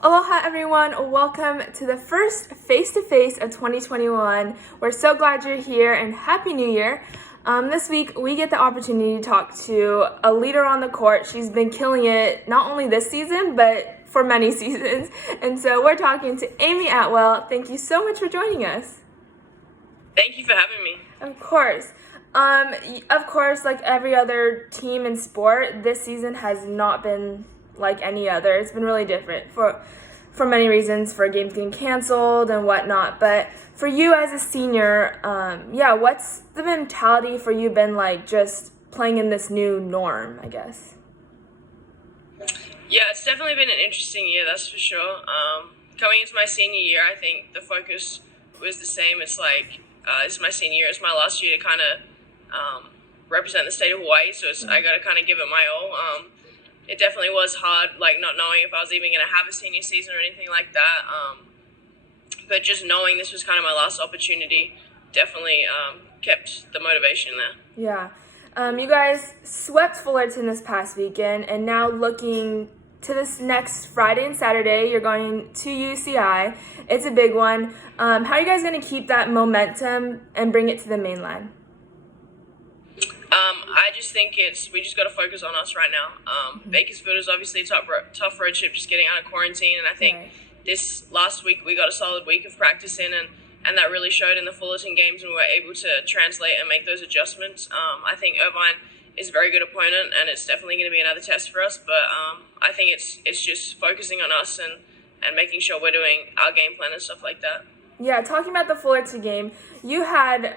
Aloha everyone, welcome to the first face-to-face of 2021. We're so glad you're here and Happy New Year. This week we get the opportunity to talk to a leader on the court. She's been killing it not only this season, but for many seasons. And so we're talking to Amy Atwell. Thank you so much for joining us. Thank you for having me. Of course. Like every other team in sport, this season has not been like any other. It's been really different for many reasons, for games getting canceled and whatnot. But for you as a senior, what's the mentality for you been like just playing in this new norm, I guess? Yeah, it's definitely been an interesting year, that's for sure. Coming into my senior year, I think the focus was the same. It's like, this is my senior year, it's my last year to kind of represent the state of Hawaii, so I got to kind of give it my all. It definitely was hard, like not knowing if I was even going to have a senior season or anything like that. But just knowing this was kind of my last opportunity definitely kept the motivation there. Yeah. You guys swept Fullerton this past weekend, and now looking to this next Friday and Saturday, you're going to UCI. It's a big one. How are you guys going to keep that momentum and bring it to the mainland? I just think we just got to focus on us right now. Bakersfield is obviously a tough road trip just getting out of quarantine, and I think this last week we got a solid week of practice in, and that really showed in the Fullerton games, and we were able to translate and make those adjustments. I think Irvine is a very good opponent, and it's definitely going to be another test for us, but I think it's just focusing on us and making sure we're doing our game plan and stuff like that. Yeah, talking about the Fullerton game, you had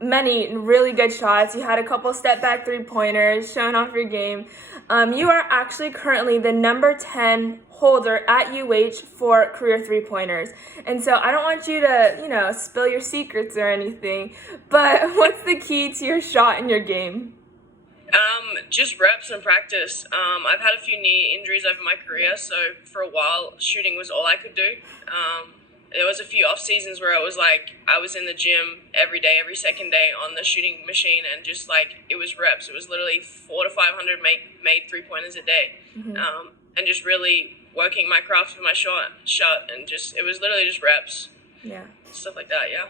many really good shots. You had a couple step back 3-pointers showing off your game. You are actually currently the number 10 holder at UH for career 3-pointers. And so I don't want you to, spill your secrets or anything, but what's the key to your shot in your game? Just reps and practice. I've had a few knee injuries over my career, so for a while shooting was all I could do. There was a few off seasons where it was like I was in the gym every day, every second day on the shooting machine, and just like it was reps. It was literally 400 to 500 made 3-pointers a day, and just really working my craft with my shot, and it was literally just reps. Yeah, stuff like that. Yeah.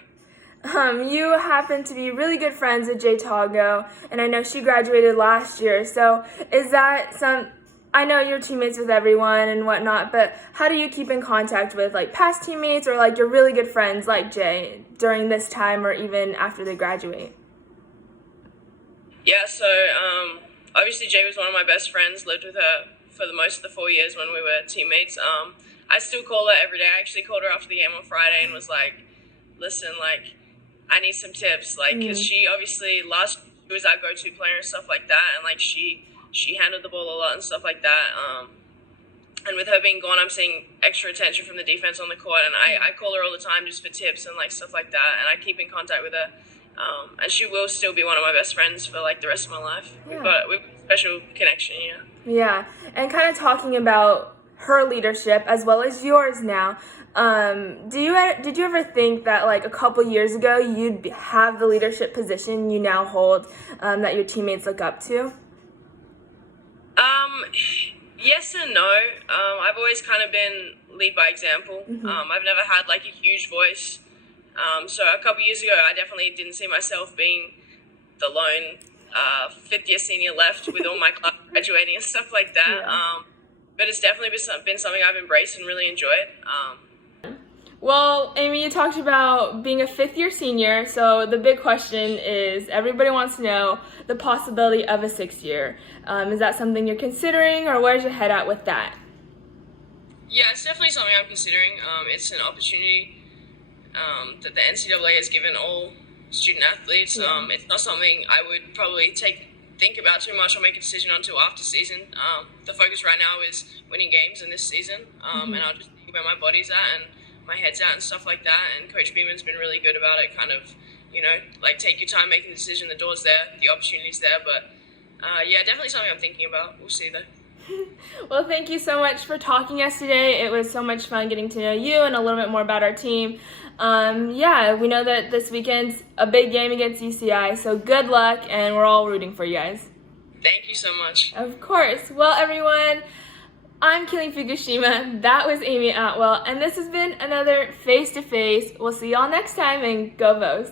You happen to be really good friends with Julissa Tago, and I know she graduated last year. So is that I know you're teammates with everyone and whatnot, but how do you keep in contact with like past teammates or like your really good friends like Jay during this time or even after they graduate? Yeah, so obviously Jay was one of my best friends, lived with her for the most of the 4 years when we were teammates. I still call her every day. I actually called her after the game on Friday and was like, listen, like, I need some tips, like, because she obviously last year was our go-to player and stuff like that, and like she handled the ball a lot and stuff like that. And with her being gone, I'm seeing extra attention from the defense on the court, and I call her all the time just for tips and like stuff like that, and I keep in contact with her. And she will still be one of my best friends for like the rest of my life. Yeah. But we've got a special connection, yeah. Yeah, and kind of talking about her leadership as well as yours now. Did you ever think that like a couple years ago you'd have the leadership position you now hold that your teammates look up to? Yes and no. I've always kind of been lead by example. I've never had like a huge voice. So a couple years ago, I definitely didn't see myself being the lone fifth-year senior left with all my class graduating and stuff like that. Yeah. But it's definitely been something I've embraced and really enjoyed. Well, Amy, you talked about being a fifth-year senior, so the big question is, everybody wants to know the possibility of a sixth year. Is that something you're considering, or where's your head at with that? Yeah, it's definitely something I'm considering. It's an opportunity that the NCAA has given all student athletes. It's not something I would probably think about too much or make a decision until after season. The focus right now is winning games in this season, and I'll just think where my body's at and my head's at and stuff like that. And Coach Beeman's been really good about it, kind of, like take your time making the decision. The door's there, the opportunity's there, but yeah, definitely something I'm thinking about. We'll see though. Well, thank you so much for talking yesterday. It was so much fun getting to know you and a little bit more about our team. We know that this weekend's a big game against UCI, so good luck, and we're all rooting for you guys. Thank you so much. Of course. Well, everyone, I'm Keeling Fukushima. That was Amy Atwell. And this has been another Face to Face. We'll see y'all next time, and go Voes.